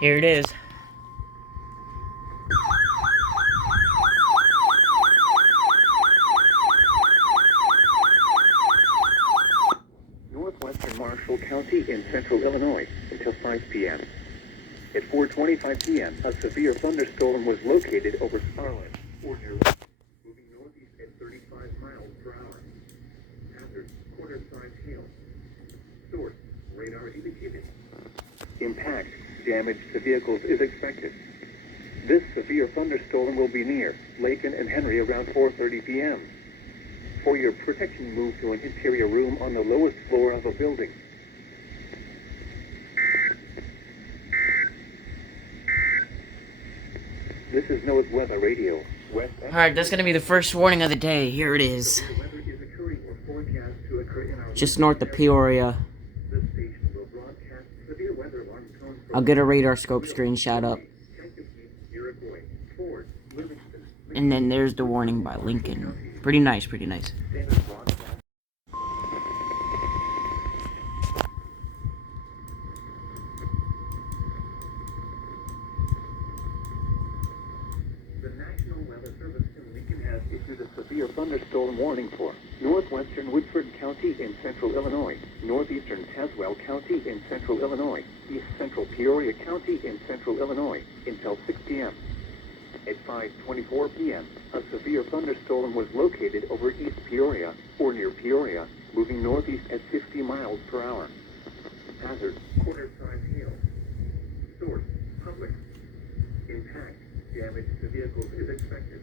Here it is. Northwestern Marshall County in central Illinois until 5 p.m. At 4:25 p.m., a severe thunderstorm was located over Starland, or near, moving northeast at 35 miles per hour. Hazard, quarter-size hail. Source, radar indicated. Impact, damage to vehicles is expected. This severe thunderstorm will be near Lakin and Henry around 4:30 p.m. For your protection, move to an interior room on the lowest floor of a building. This is NOAA's weather radio. Alright, that's gonna be the first warning of the day. Here it is. Just north of Peoria. I'll get a radar scope screenshot up. And then there's the warning by Lincoln. Pretty nice, pretty nice. The National Weather Service in Lincoln has issued a severe thunderstorm warning for northwestern Woodford County in central Illinois, northeastern Tazewell County in central Illinois, east central Peoria County in central Illinois until 6 p.m. At 5:24 p.m., a severe thunderstorm was located over East Peoria, or near Peoria, moving northeast at 50 miles per hour. Hazard, quarter-size hail. Source, public. Impact, damage to vehicles is expected.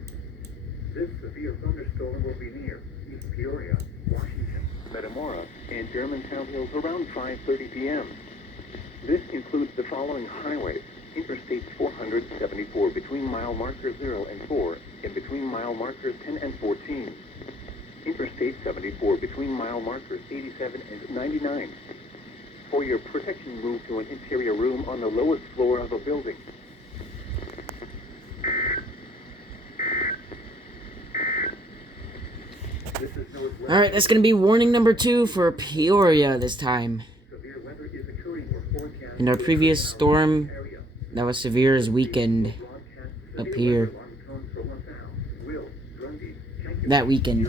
This severe thunderstorm will be near East Peoria, Washington, Metamora, and Germantown Hills around 5:30 p.m. This includes the following highways: Interstate 474 between mile markers 0 and 4, and between mile markers 10 and 14. Interstate 74 between mile markers 87 and 99. For your protection, move to an interior room on the lowest floor of a building. Alright, that's gonna be warning number 2 for Peoria this time. In our previous storm, that was severe as weekend up here. That weekend.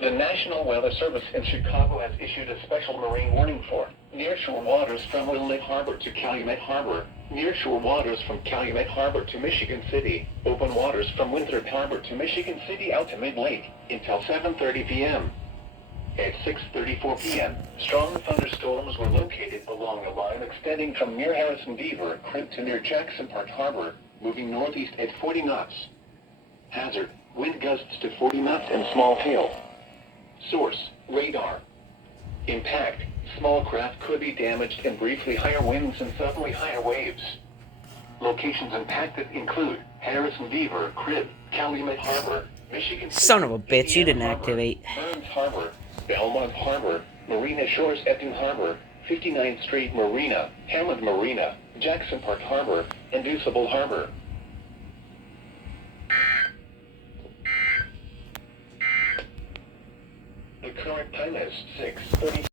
The National Weather Service in Chicago has issued a special marine warning for nearshore waters from Willamette Harbor to Calumet Harbor, nearshore waters from Calumet Harbor to Michigan City, open waters from Winthrop Harbor to Michigan City out to Mid-Lake until 7:30 p.m. At 6:34 p.m., strong thunderstorms were located along a line extending from near Harrison Beaver Crib to near Jackson Park Harbor, moving northeast at 40 knots. Hazard, wind gusts to 40 knots and small hail. Source, radar. Impact, small craft could be damaged and briefly higher winds and suddenly higher waves. Locations impacted include Harrison Beaver Crib, Calumet Harbor, Michigan City, Son of a bitch, you didn't Harbor, activate. Burns Harbor, Belmont Harbor, Marina Shores Epping Harbor, 59th Street Marina, Hammond Marina, Jackson Park Harbor, and Deuceable Harbor. The current time is 6:30.